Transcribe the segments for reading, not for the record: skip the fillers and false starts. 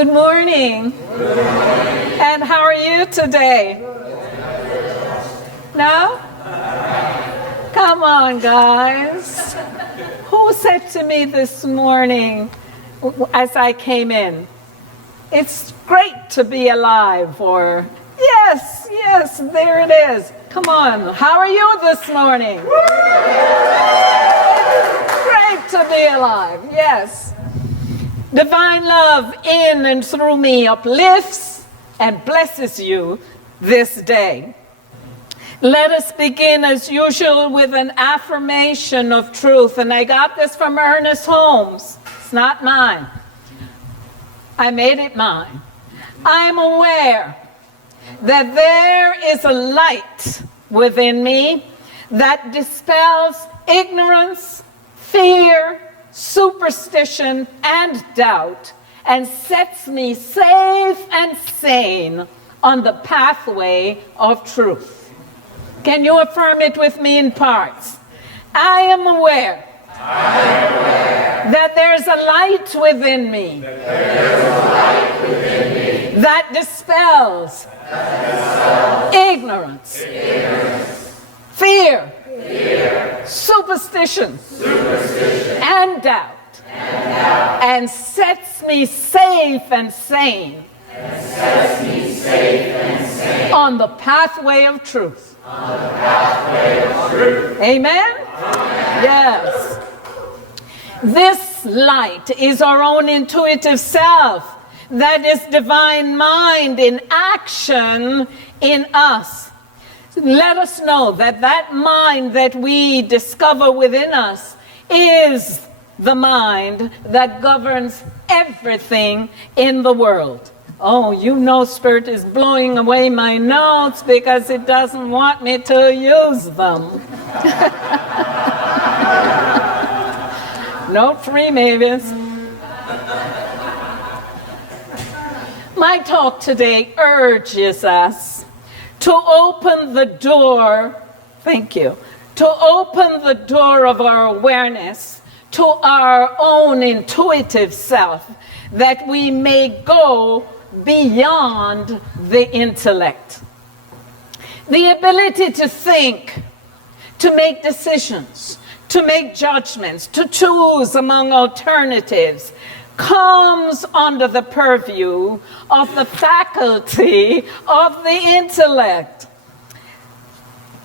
Good morning. Good morning. And how are you today? No? Come on, guys. Who said to me this morning as I came in, it's great to be alive, or yes, there it is. Come on, how are you this morning? Great to be alive, yes. Divine love in and through me uplifts and blesses you this day. Let us begin as usual with an affirmation of truth. And I got this from Ernest Holmes. It's not mine. I made it mine. I am aware that there is a light within me that dispels ignorance, fear, superstition, and doubt, and sets me safe and sane on the pathway of truth. Can you affirm it with me in parts? I am aware that there's a light within me that dispels ignorance, fear, superstition, and doubt, and sets me safe and sane on the pathway of truth. Amen? Yes. This light is our own intuitive self, that is divine mind in action in us. Let us know that that mind that we discover within us is the mind that governs everything in the world. Oh, you know, Spirit is blowing away my notes because it doesn't want me to use them. Note free, Mavis. My talk today urges us to open the door, thank you, to open the door of our awareness to our own intuitive self, that we may go beyond the intellect. The ability to think, to make decisions, to make judgments, to choose among alternatives, comes under the purview of the faculty of the intellect.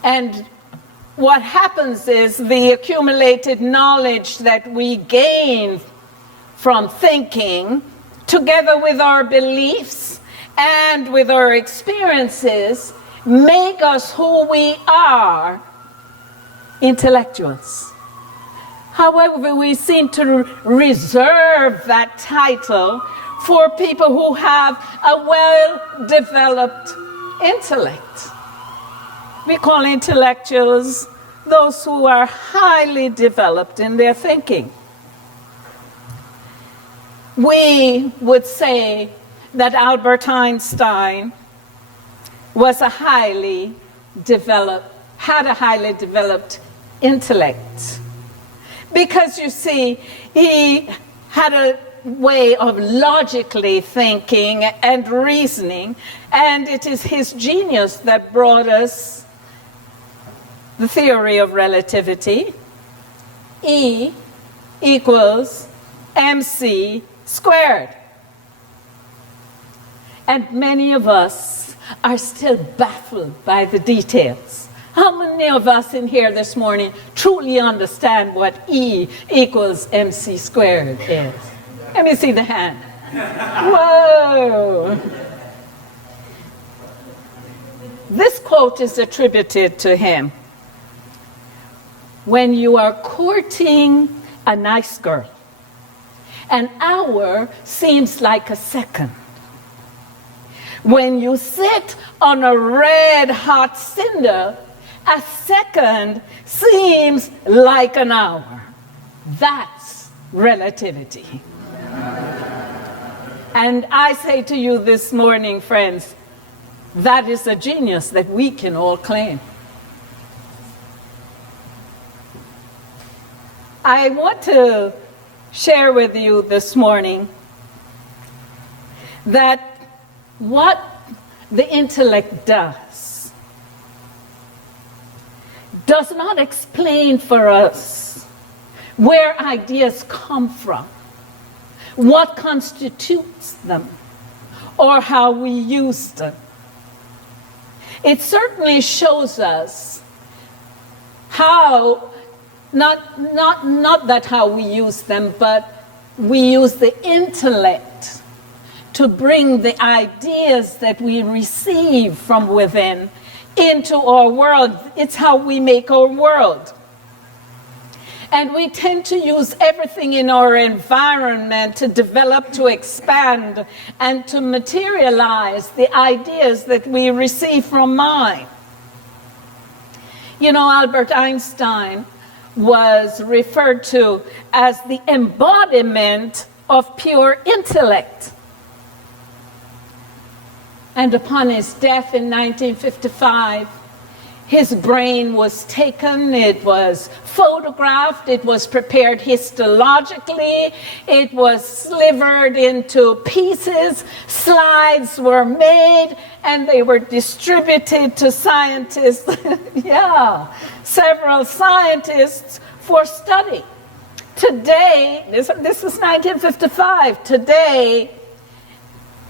And what happens is the accumulated knowledge that we gain from thinking, together with our beliefs and with our experiences, make us who we are, intellectuals. However, we seem to reserve that title for people who have a well-developed intellect. We call intellectuals those who are highly developed in their thinking. We would say that Albert Einstein had a highly developed intellect. Because you see, he had a way of logically thinking and reasoning, and it is his genius that brought us the theory of relativity. E equals mc squared. And many of us are still baffled by the details. How many of us in here this morning truly understand what E equals mc squared is? Let me see the hand. Whoa! This quote is attributed to him. When you are courting a nice girl, an hour seems like a second. When you sit on a red-hot cinder, a second seems like an hour. That's relativity. And I say to you this morning, friends, that is a genius that we can all claim. I want to share with you this morning that what the intellect does not explain for us where ideas come from, what constitutes them, or how we use them. It certainly shows us how, not that how we use them, but we use the intellect to bring the ideas that we receive from within into our world. It's how we make our world. And we tend to use everything in our environment to develop, to expand, and to materialize the ideas that we receive from mind. You know, Albert Einstein was referred to as the embodiment of pure intellect. And upon his death in 1955, his brain was taken, it was photographed, it was prepared histologically, it was slivered into pieces, slides were made, and they were distributed to scientists, several scientists for study. Today, this is 1955, today,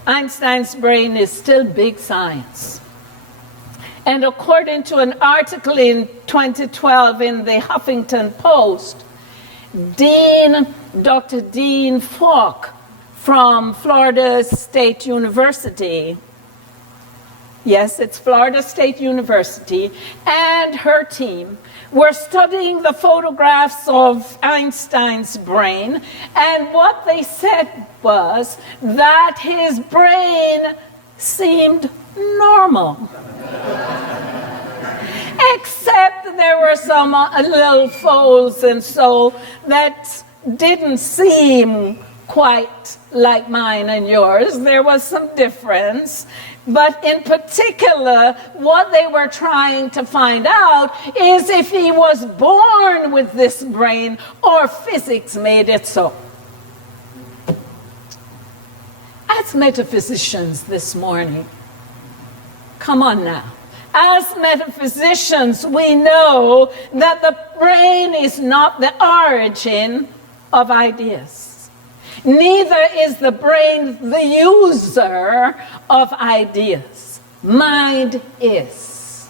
Einstein's brain is still big science. And according to an article in 2012 in the Huffington Post, Dr. Dean Falk from Florida State University, yes, it's Florida State University, and her team were studying the photographs of Einstein's brain, and what they said was that his brain seemed normal. Except there were some little folds and so that didn't seem quite like mine and yours. There was some difference. But in particular, what they were trying to find out is if he was born with this brain or physics made it so. As metaphysicians this morning, come on now. As metaphysicians, we know that the brain is not the origin of ideas. Neither is the brain the user of ideas. Mind is.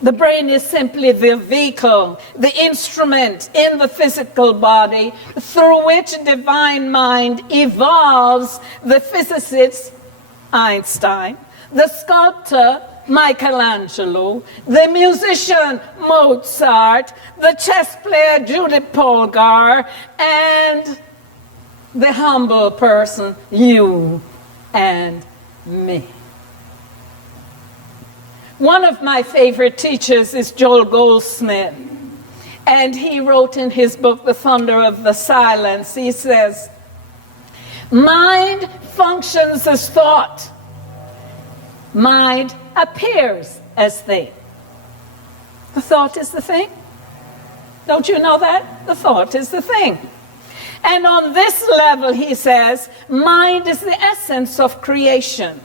The brain is simply the vehicle, the instrument in the physical body through which divine mind evolves the physicist Einstein, the sculptor Michelangelo, the musician Mozart, the chess player Judith Polgar, and the humble person, you and me. One of my favorite teachers is Joel Goldsmith, and he wrote in his book, The Thunder of the Silence, he says, mind functions as thought. Mind appears as thing. The thought is the thing. Don't you know that? The thought is the thing. And on this level, he says, mind is the essence of creation.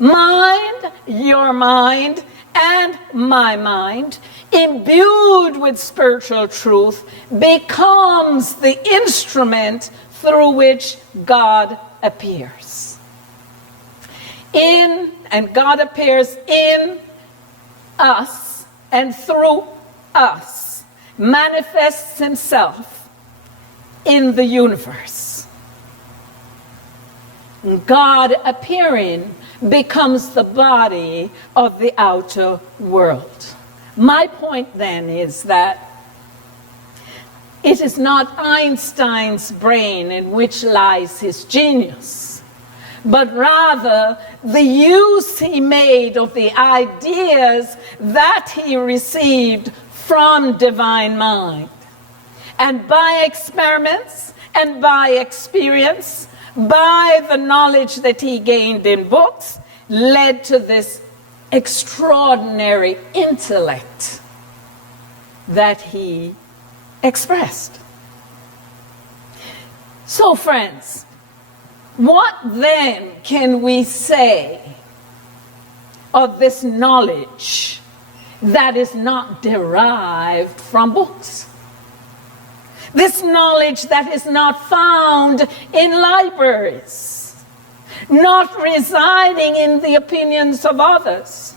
Mind, your mind, and my mind, imbued with spiritual truth, becomes the instrument through which God appears. And God appears in us and through us, manifests himself in the universe. God appearing becomes the body of the outer world. My point then is that it is not Einstein's brain in which lies his genius, but rather the use he made of the ideas that he received from divine mind. And by experiments and by experience, by the knowledge that he gained in books, led to this extraordinary intellect that he expressed. So, friends, What then can we say of this knowledge that is not derived from books? This knowledge that is not found in libraries, not residing in the opinions of others.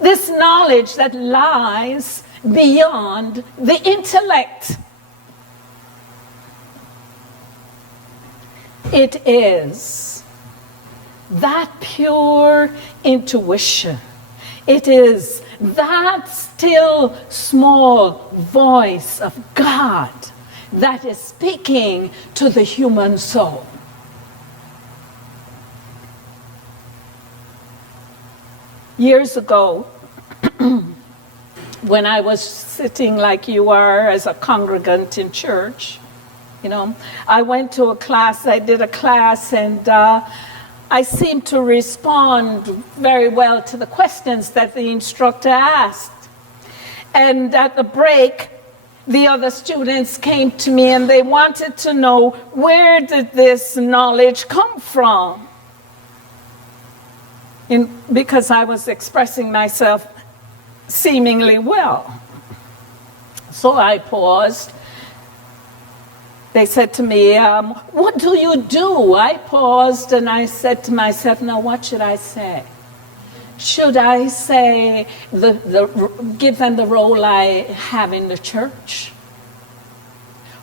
This knowledge that lies beyond the intellect. It is that pure intuition. It is that still small voice of God that is speaking to the human soul. Years ago, when I was sitting like you are as a congregant in church, I went to a class, I did a class, and I seemed to respond very well to the questions that the instructor asked. And at the break, the other students came to me and they wanted to know, where did this knowledge come from? Because I was expressing myself seemingly well. So I paused. They said to me, what do you do? I paused and I said to myself, now what should I say? Should I say, give them the role I have in the church?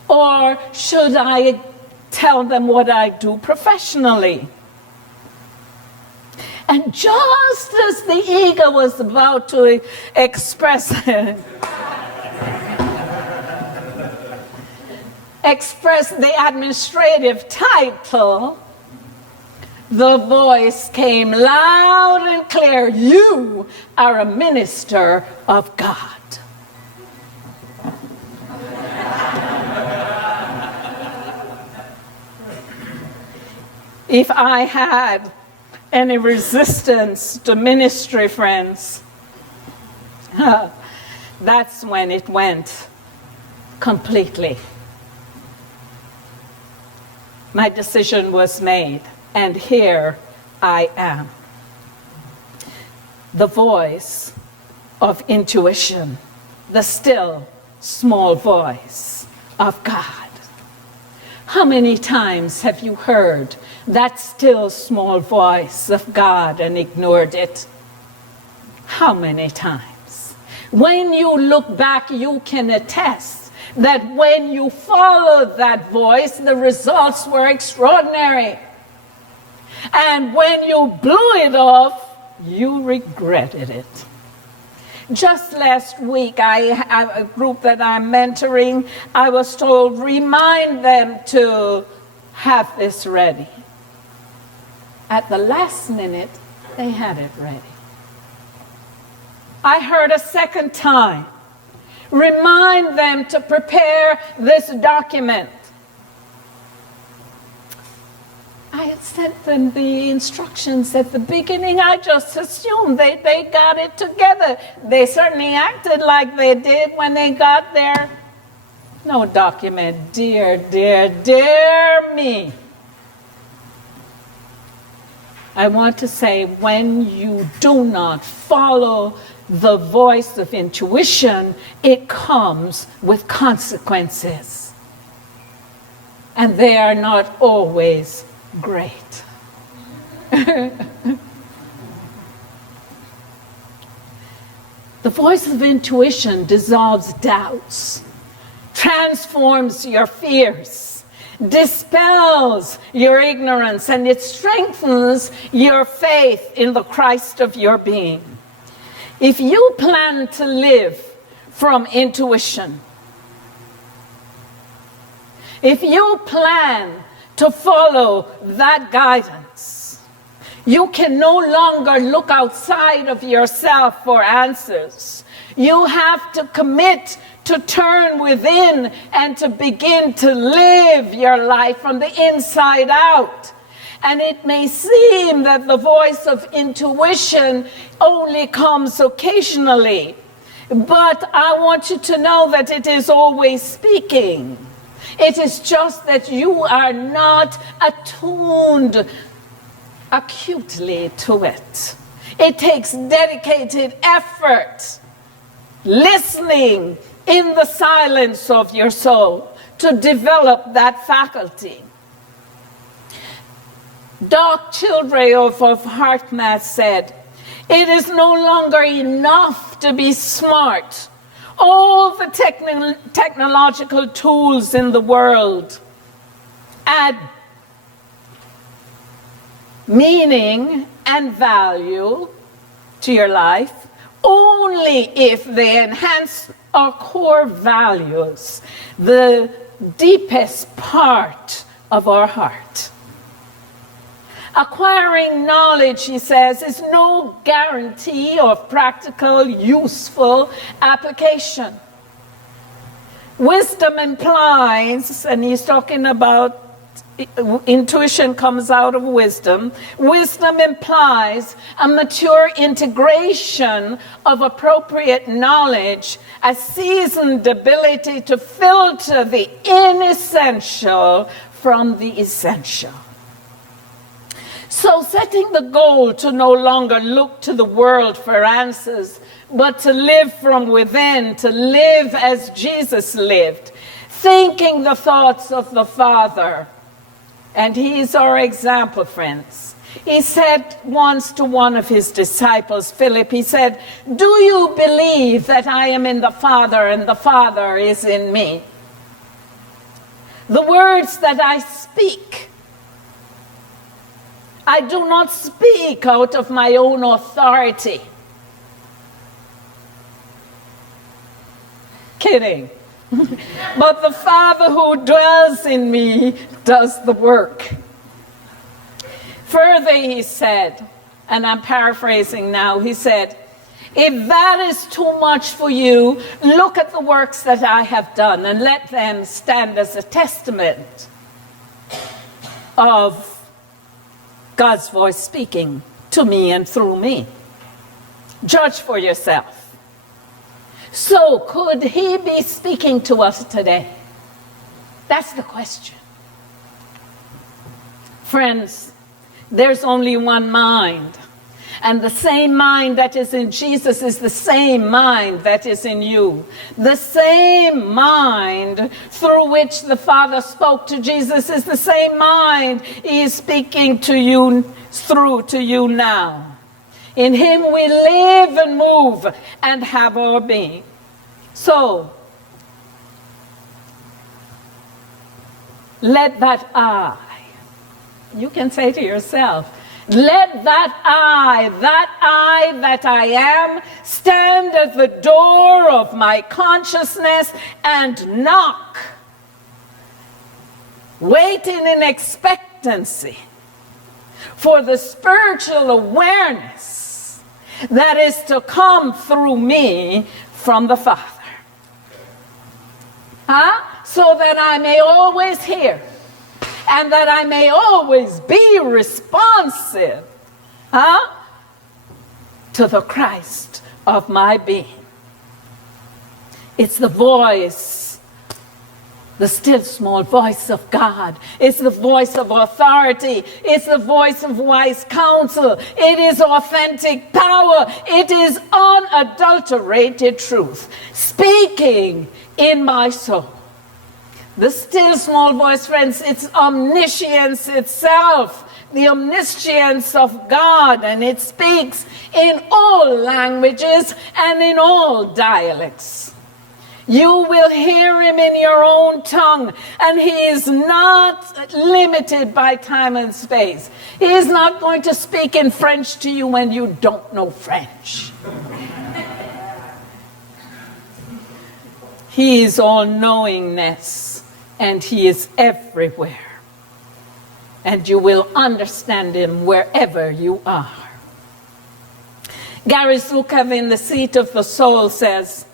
Or should I tell them what I do professionally? And just as the ego was about to express the administrative title, the voice came loud and clear, you are a minister of God. If I had any resistance to ministry, friends, that's when it went completely. My decision was made, and here I am. The voice of intuition, the still small voice of God. How many times have you heard that still small voice of God and ignored it? How many times? When you look back, you can attest that when you followed that voice, the results were extraordinary. And when you blew it off, you regretted it. Just last week, a group that I'm mentoring, I was told, remind them to have this ready. At the last minute, they had it ready. I heard a second time, remind them to prepare this document. I had sent them the instructions at the beginning. I just assumed they got it together. They certainly acted like they did when they got there. No document, dear me. I want to say, when you do not follow the voice of intuition, it comes with consequences. And they are not always great. The voice of intuition dissolves doubts, transforms your fears, dispels your ignorance, and it strengthens your faith in the Christ of your being. If you plan to live from intuition, if you plan to follow that guidance, you can no longer look outside of yourself for answers. You have to commit to turn within and to begin to live your life from the inside out. And it may seem that the voice of intuition only comes occasionally, but I want you to know that it is always speaking. It is just that you are not attuned acutely to it. It takes dedicated effort, listening in the silence of your soul to develop that faculty. Doc Childrey of HeartMath said, "It is no longer enough to be smart. All the technological tools in the world add meaning and value to your life only if they enhance our core values, the deepest part of our heart. Acquiring knowledge," he says, "is no guarantee of practical, useful application. Wisdom implies," and he's talking about intuition comes out of wisdom. Wisdom implies a mature integration of appropriate knowledge, a seasoned ability to filter the inessential from the essential. So setting the goal to no longer look to the world for answers, but to live from within, to live as Jesus lived, thinking the thoughts of the Father. And he's our example, friends. He said once to one of his disciples, Philip, he said, "Do you believe that I am in the Father and the Father is in me? The words that I speak, I do not speak out of my own authority." Kidding. "But the Father who dwells in me does the work." Further, he said, and I'm paraphrasing now, he said, "If that is too much for you, look at the works that I have done and let them stand as a testament of God's voice speaking to me and through me. Judge for yourself." So could he be speaking to us today? That's the question. Friends, there's only one mind. And the same mind that is in Jesus is the same mind that is in you. The same mind through which the Father spoke to Jesus is the same mind he is speaking to you through to you now. In him we live and move and have our being. So, let that I, you can say to yourself, let that I that I am, stand at the door of my consciousness and knock, waiting in expectancy for the spiritual awareness that is to come through me from the Father. So that I may always hear and that I may always be responsive to the Christ of my being. It's the voice, the still small voice of God. It's the voice of authority. It's the voice of wise counsel. It is authentic power. It is unadulterated truth speaking in my soul. The still small voice, friends, it's omniscience itself, the omniscience of God, and it speaks in all languages and in all dialects. You will hear him in your own tongue, and he is not limited by time and space. He is not going to speak in French to you when you don't know French. He is all-knowingness, and he is everywhere. And you will understand him wherever you are. Gary Zukav in The Seat of the Soul says,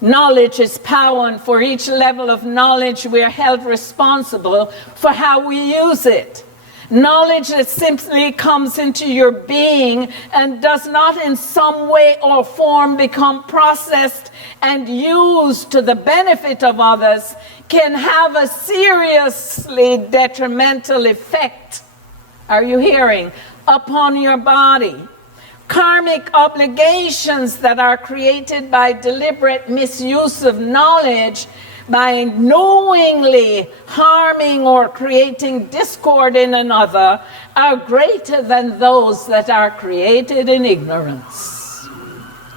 knowledge is power, and for each level of knowledge we are held responsible for how we use it. Knowledge that simply comes into your being and does not in some way or form become processed and used to the benefit of others can have a seriously detrimental effect. Are you hearing? Upon your body. Karmic obligations that are created by deliberate misuse of knowledge, by knowingly harming or creating discord in another, are greater than those that are created in ignorance.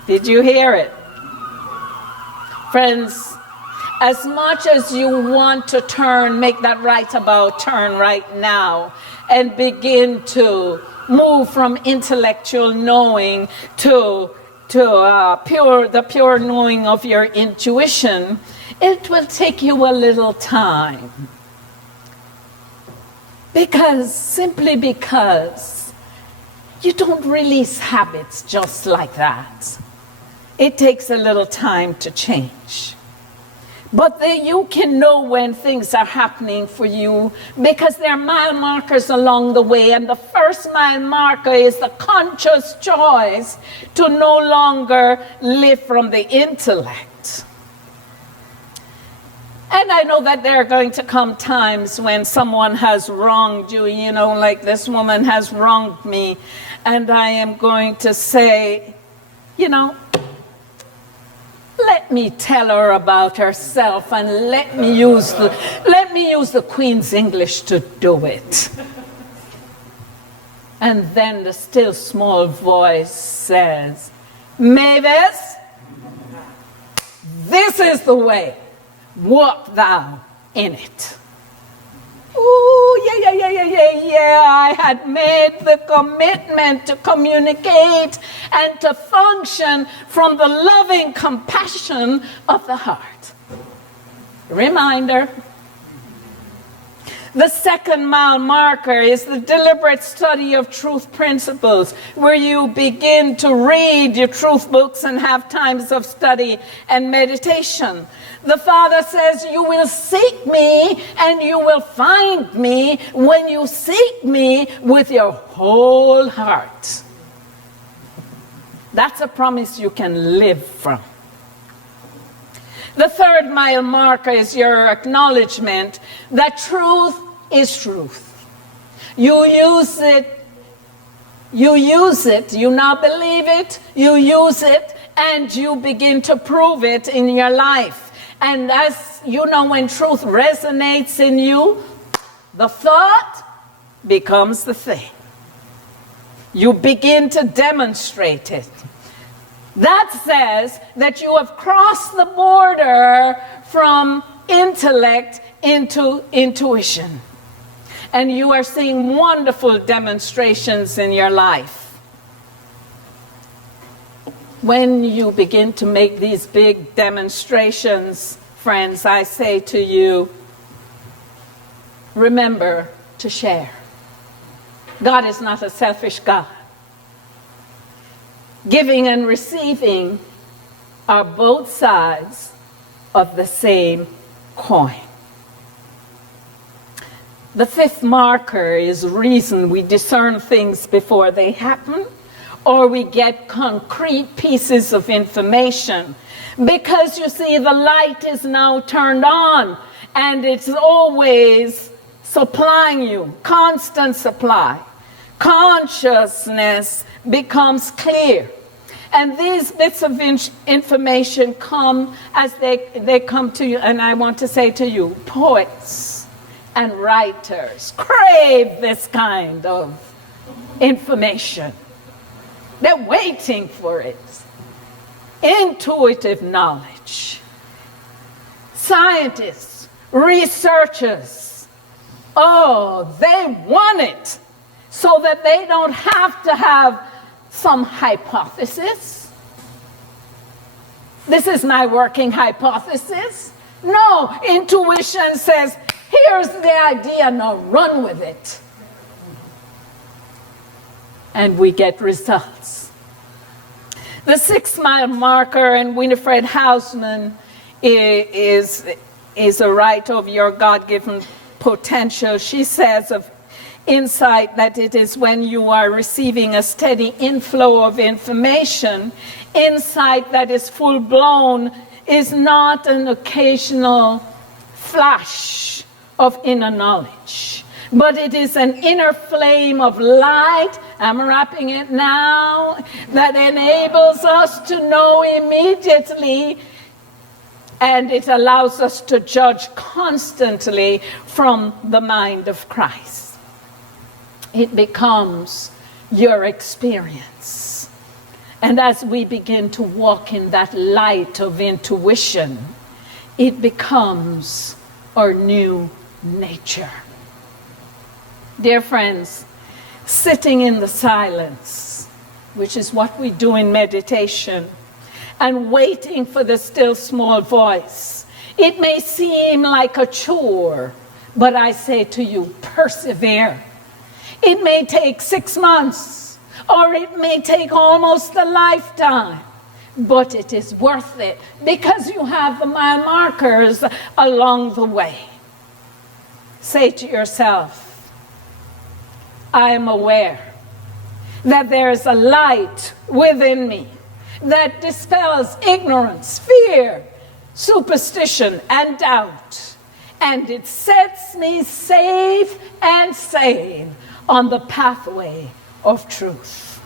Did you hear it? Friends, as much as you want to make that right about turn right now and begin to move from intellectual knowing to the pure knowing of your intuition, it will take you a little time. Simply because you don't release habits just like that. It takes a little time to change. But you can know when things are happening for you because there are mile markers along the way. And the first mile marker is the conscious choice to no longer live from the intellect. And I know that there are going to come times when someone has wronged you, like this woman has wronged me. And I am going to say, let me tell her about herself and let me use the Queen's English to do it. And then the still small voice says, Mavis, this is the way. Walk thou in it. Ooh, yeah. I had made the commitment to communicate and to function from the loving compassion of the heart. Reminder. The second mile marker is the deliberate study of truth principles, where you begin to read your truth books and have times of study and meditation. The Father says, you will seek me and you will find me when you seek me with your whole heart. That's a promise you can live from. The third mile marker is your acknowledgement that truth is truth. You use it, you now believe it, you use it, and you begin to prove it in your life. And as you know, when truth resonates in you, the thought becomes the thing. You begin to demonstrate it. That says that you have crossed the border from intellect into intuition. And you are seeing wonderful demonstrations in your life. When you begin to make these big demonstrations, friends, I say to you, remember to share. God is not a selfish God. Giving and receiving are both sides of the same coin. The fifth marker is reason. We discern things before they happen, or we get concrete pieces of information. Because you see, the light is now turned on, and it's always supplying you, constant supply. Consciousness becomes clear. And these bits of information come as they come to you. And I want to say to you, poets and writers crave this kind of information. They're waiting for it. Intuitive knowledge. Scientists, researchers, they want it so that they don't have to have some hypothesis. This is my working hypothesis. No, intuition says, here's the idea, now run with it. And we get results. The 6 mile marker, and Winifred Hausman is a right of your God-given potential. She says of Insight, that it is when you are receiving a steady inflow of information. Insight that is full-blown is not an occasional flash of inner knowledge, but it is an inner flame of light, I'm wrapping it now, that enables us to know immediately, and it allows us to judge constantly from the mind of Christ. It becomes your experience. And as we begin to walk in that light of intuition, it becomes our new nature. Dear friends, sitting in the silence, which is what we do in meditation, and waiting for the still small voice, it may seem like a chore, but I say to you, persevere. It may take 6 months, or it may take almost a lifetime, but it is worth it because you have the mile markers along the way. Say to yourself, I am aware that there is a light within me that dispels ignorance, fear, superstition, and doubt, and it sets me safe and sane on the pathway of truth.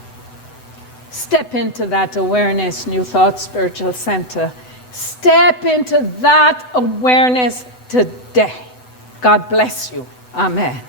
Step into that awareness, New Thought Spiritual Center. Step into that awareness today. God bless you. Amen.